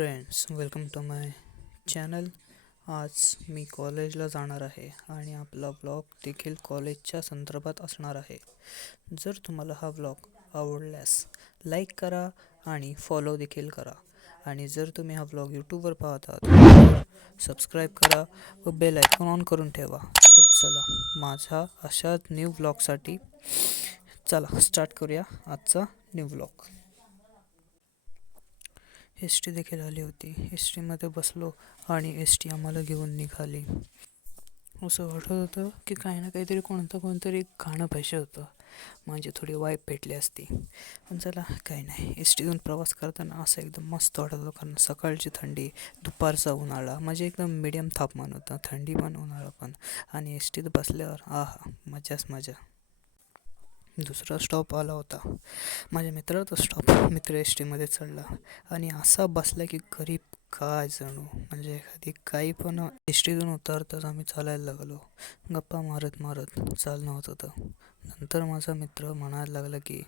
Friends, welcome to my channel. आज मी कॉलेजला जाणार आहे आणि आपला व्लॉग देखील कॉलेजच्या संदर्भात असणार आहे. जर तुम्हाला हा व्लॉग आवडल्यास लाईक करा आणि फॉलो देखील करा. आणि जर तुम्ही हा व्लॉग यूट्यूबवर पाहत आहात तर सबस्क्राईब करा व बेल आयकॉन ऑन करून ठेवा. तर चला, माझा अशाच न्यू व्लॉगसाठी चला स्टार्ट करूया आजचा न्यू व्लॉग. एस टी देखील आली होती. एस टीमध्ये बसलो आणि एस टी आम्हाला घेऊन निघाली. असं वाटत होतं की काही ना काहीतरी कोणतरी गाणं पाहिजे होतं, म्हणजे थोडी वाईब भेटली असती. पण चला, काही नाही. एस टीतून प्रवास करताना असं एकदम मस्त वाटत होतं, कारण सकाळची थंडी, दुपारचा उन्हाळा, म्हणजे एकदम मिडियम तापमान होतं, थंडी पण उन्हाळा पण. आणि एस टीत बसल्यावर आहा, मजाच मजा. दुसरा स्टॉप आला होता माझ्या मित्राचा स्टॉप. मित्र एस टीमध्ये चढला आणि असा बसला की गरीब काय जणू, म्हणजे एखादी काही पण. एस टीतून उतरताच आम्ही चालायला लागलो. गप्पा मारत मारत चालणं होत होतं. नंतर माझा मित्र म्हणायला लागला की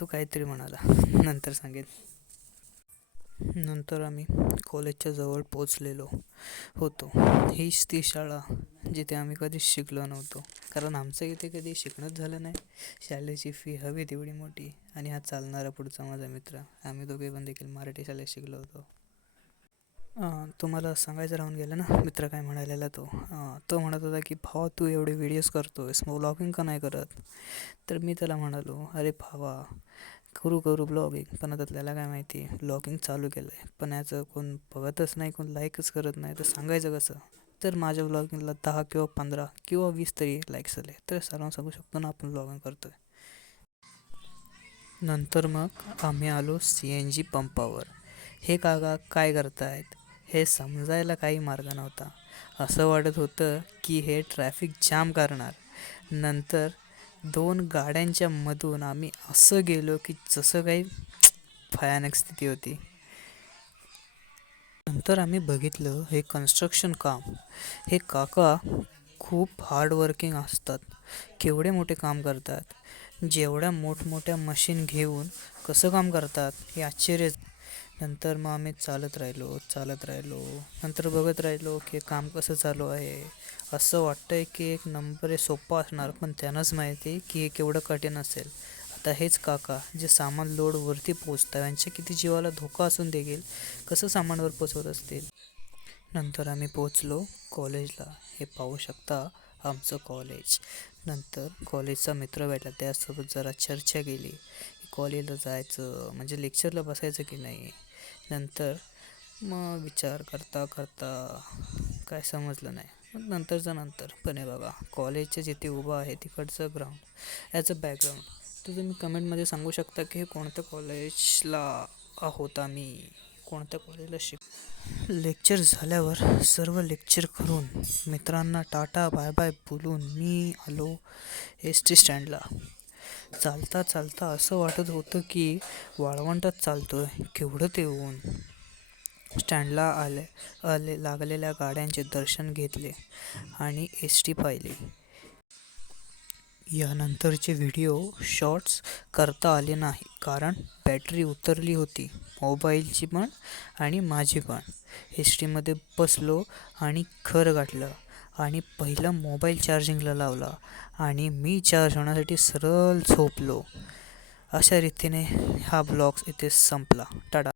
तो काहीतरी म्हणाला, नंतर सांगेन. नंतर आम्ही कॉलेजच्या जवळ पोचलेलो होतो. हीच ती शाळा जिथे आम्ही कधीच शिकलो नव्हतो, कारण आमचं इथे कधी शिकणंच झालं नाही. शाळेची फी हवी तेवढी मोठी, आणि हा चालणारा पुढचा माझा मित्र. आम्ही दोघे पण देखील मराठी शाळेत शिकलो होतो. तुम्हाला सांगायचं राहून गेलं ना, मित्र काय म्हणालेला तो म्हणत होता की भावा, तू एवढे व्हिडिओज करतोयस, मग व्लॉगिंग का नाही करत? तर मी त्याला म्हणालो, अरे भावा, करू ब्लॉगिंग, पण आता त्याला काय माहिती, ब्लॉगिंग चालू केलं आहे पण याचं कोण बघतच नाही, कोण लाईकच करत नाही, तर सांगायचं कसं? तर माझ्या ब्लॉगिंगला 10 किंवा 15 किंवा 20 तरी लाईक्स आले तर सर्वांना सांगू शकतो ना आपण ब्लॉगिंग करतोय. नंतर मग आम्ही आलो CNG पंपावर. हे काका काय करतायत हे समजायला काही मार्ग नव्हता. असं वाटत होतं की हे ट्रॅफिक जाम करणार. नंतर 2 गाड्यांच्या मधून आम्ही असं गेलो की जसं काही भयानक स्थिती होती. नंतर आम्ही बघितलं हे कन्स्ट्रक्शन काम. हे काका खूप हार्डवर्किंग असतात. केवढे मोठे काम करतात. जेवढ्या मोठमोठ्या मशीन घेऊन कसं काम करतात हे आश्चर्य. नंतर मग आम्ही चालत राहिलो. नंतर बघत राहिलो की काम कसं चालू आहे. असं वाटतंय की एक नंबर हे सोपं असणार, पण त्यांनाच माहिती की हे केवढं कठीण असेल. आता हेच काका जे सामान लोड वरती पोचतात, यांच्या किती जीवाला धोका असून देखील कसं सामानवर पोचवत असतील. नंतर आम्ही पोचलो कॉलेजला. हे पाहू शकता आमचं कॉलेज. नंतर कॉलेजचा मित्र भेटला, त्यासोबत जरा चर्चा केली की कॉलेजला जायचं म्हणजे लेक्चरला बसायचं की नाही. नंतर मग विचार करता करता काय समजलं नाही. मग नंतर पण हे बघा, कॉलेजच्या जिथे उभं आहे तिकडचं ग्राउंड, ॲज अ बॅकग्राऊंड, तर तुम्ही कमेंटमध्ये सांगू शकता की हे कोणत्या कॉलेजला आहोत आम्ही, कोणत्या कॉलेजला लेक्चर झाल्यावर सर्व लेक्चर करून मित्रांना टाटा बाय बाय बोलून मी आलो एस टी स्टँडला. चालता चालता असं वाटत होतं की वाळवंटात चालतोय. केवढं ते ऊन. स्टँडला आले लागलेल्या गाड्यांचे दर्शन घेतले आणि एस टी पाहिली. यानंतरचे व्हिडिओ शॉर्ट्स करता आले नाही, कारण बॅटरी उतरली होती, मोबाईलची पण आणि माझी पण. एस टीमध्ये बसलो आणि घर गाठलं आणि पहिला मोबाईल चार्जिंगला लावला आणि मी चार्ज होण्यासाठी सरळ झोपलो. अशा रीतीने हा ब्लॉग इथे संपला. टाटा.